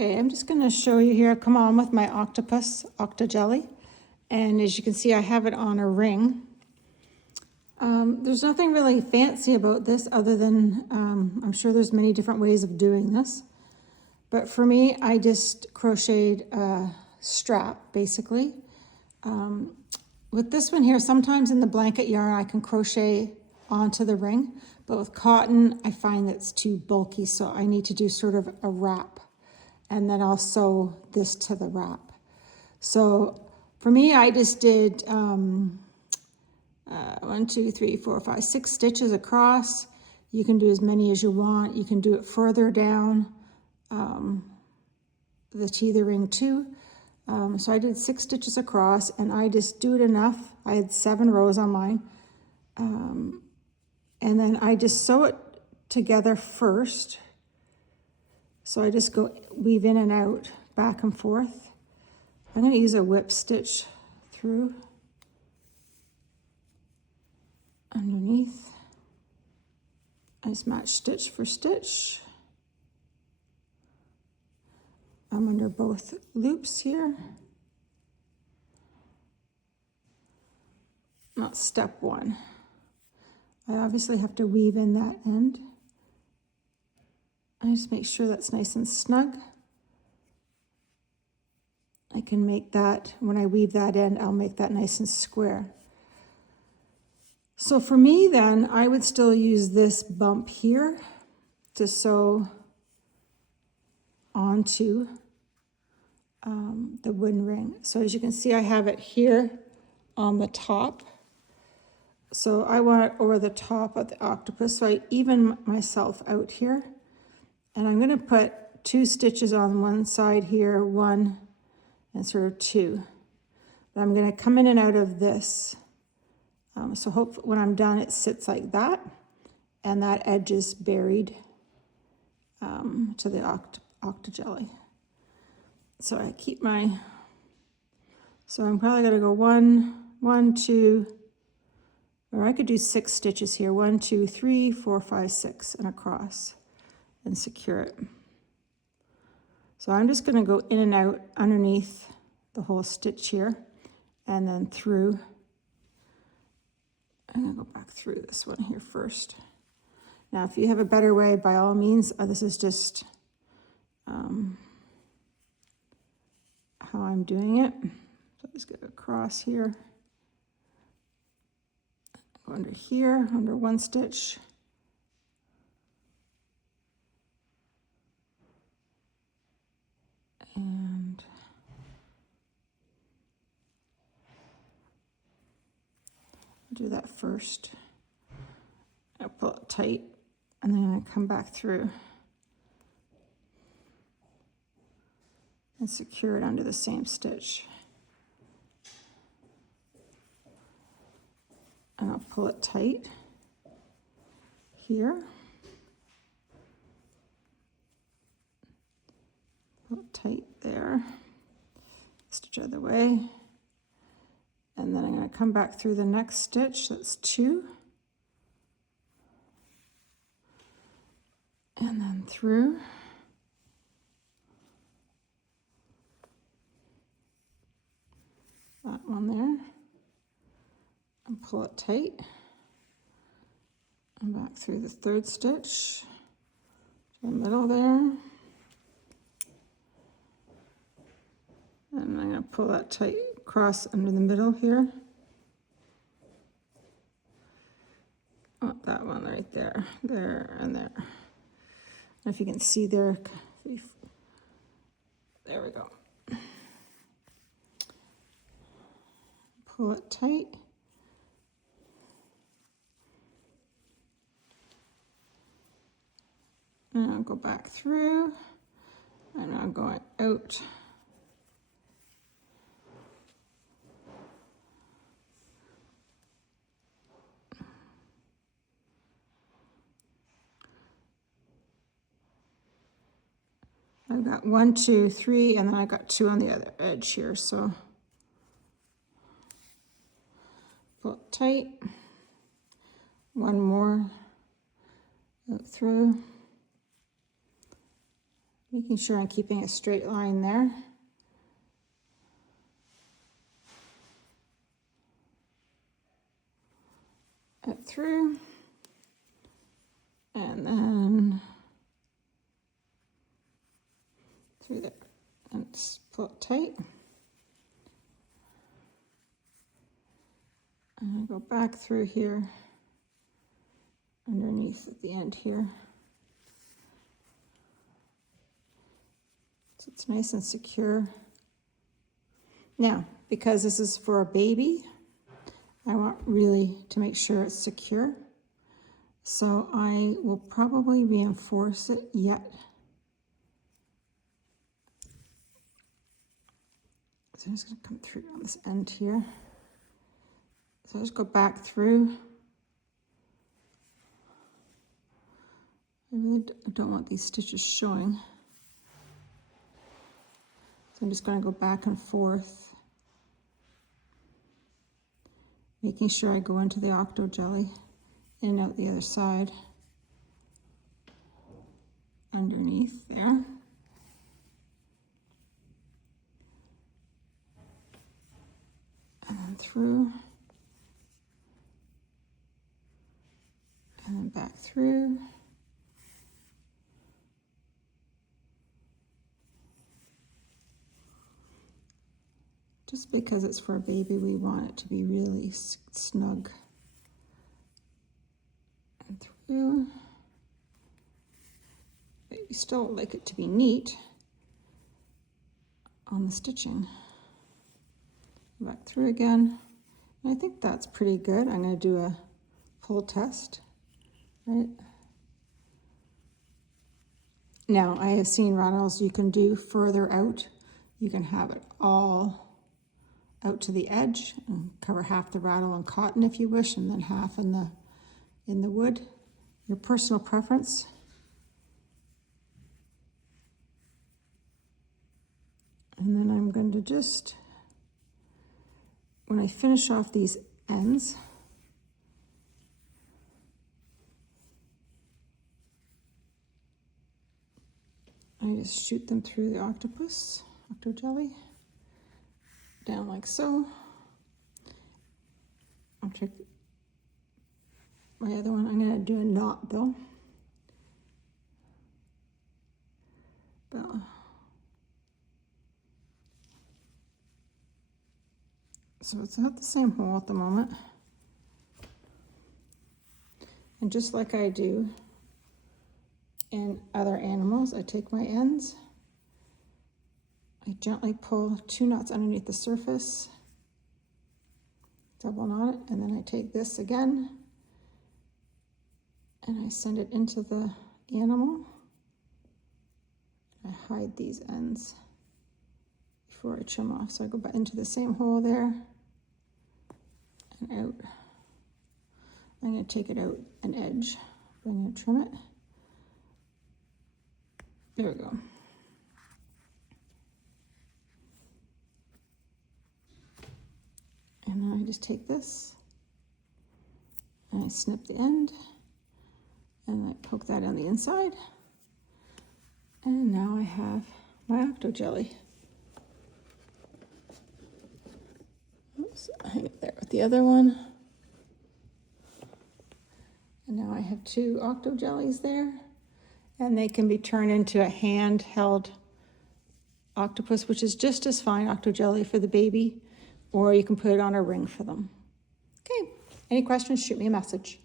Okay, I'm just going to show you here. Come on with my octopus, Octojelly. And as you can see, I have it on a ring. There's nothing really fancy about this other than I'm sure there's many different ways of doing this. But for me, I just crocheted a strap, basically. With this one here, sometimes in the blanket yarn, I can crochet onto the ring. But with cotton, I find that's too bulky, so I need to do sort of a wrap. And then I'll sew this to the wrap. So for me, I just did 1, 2, 3, 4, 5, 6 stitches across. You can do as many as you want. You can do it further down the tethering too. So I did 6 stitches across, and I just do it enough. I had 7 rows on mine. And then I just sew it together first. So I just go weave in and out, back and forth. I'm going to use a whip stitch through underneath. I just match stitch for stitch. I'm under both loops here. Not step 1. I obviously have to weave in that end. I just make sure that's nice and snug. I can make that, when I weave that in, I'll make that nice and square. So for me then, I would still use this bump here to sew onto the wooden ring. So as you can see, I have it here on the top. So I want it over the top of the octopus, so I even myself out here. And I'm going to put 2 stitches on one side here, 1 and sort of 2. But I'm going to come in and out of this. So hopefully when I'm done, it sits like that. And that edge is buried to the Octojelly. So I keep my, so I'm probably going to go 1, 2, or I could do 6 stitches here. 1, 2, 3, 4, 5, 6, and across. And secure it. So I'm just going to go in and out underneath the whole stitch here, and then through. I'm going to go back through this one here first. Now, if you have a better way, by all means, this is just how I'm doing it. So just go across here, go under here, under one stitch. And do that first. I'll pull it tight, and then I come back through and secure it under the same stitch. And I'll pull it tight here. Pull it tight there. Stitch other way. And then I'm going to come back through the next stitch. That's 2. And then through. That one there. And pull it tight. And back through the 3rd stitch. To the middle there. And I'm going to pull that tight across under the middle here. Oh, that one right there, there and there. I don't know if you can see there. There we go. Pull it tight. And I'll go back through. And I'm going out. I've got 1, 2, 3, and then I got 2 on the other edge here, so pull it tight. 1 more, go through, Making sure I'm keeping a straight line there. Up through, and then through there, and pull it tight. And I go back through here, underneath at the end here. So it's nice and secure. Now, because this is for a baby, I want really to make sure it's secure. So I will probably reinforce it yet. So I'm just going to come through on this end here. So I just go back through. I really don't want these stitches showing. So I'm just going to go back and forth, making sure I go into the Octojelly in and out the other side, underneath there. And then through, and then back through. Just because it's for a baby, we want it to be really snug. And through. But you still like it to be neat on the stitching. Back through again. And I think that's pretty good. I'm going to do a pull test, right? Now, I have seen rattles you can do further out. You can have it all out to the edge and cover half the rattle in cotton if you wish, and then half in the wood. Your personal preference. And then I'm going to just, when I finish off these ends, I just shoot them through the Octojelly, down like so. I'll check my other one. I'm going to do a knot though. So it's not the same hole at the moment. And just like I do in other animals, I take my ends, I gently pull 2 knots underneath the surface, double knot it, and then I take this again and I send it into the animal. I hide these ends before I trim off. So I go back into the same hole there and out. I'm going to take it out an edge, bring it, trim it. There we go. And then I just take this and I snip the end and I poke that on the inside. And now I have my Octojelly. Oops, hang it there with the other one. And now I have 2 Octojellys there, and they can be turned into a hand-held octopus, which is just as fine, Octojelly for the baby, or you can put it on a ring for them. Okay, any questions, shoot me a message.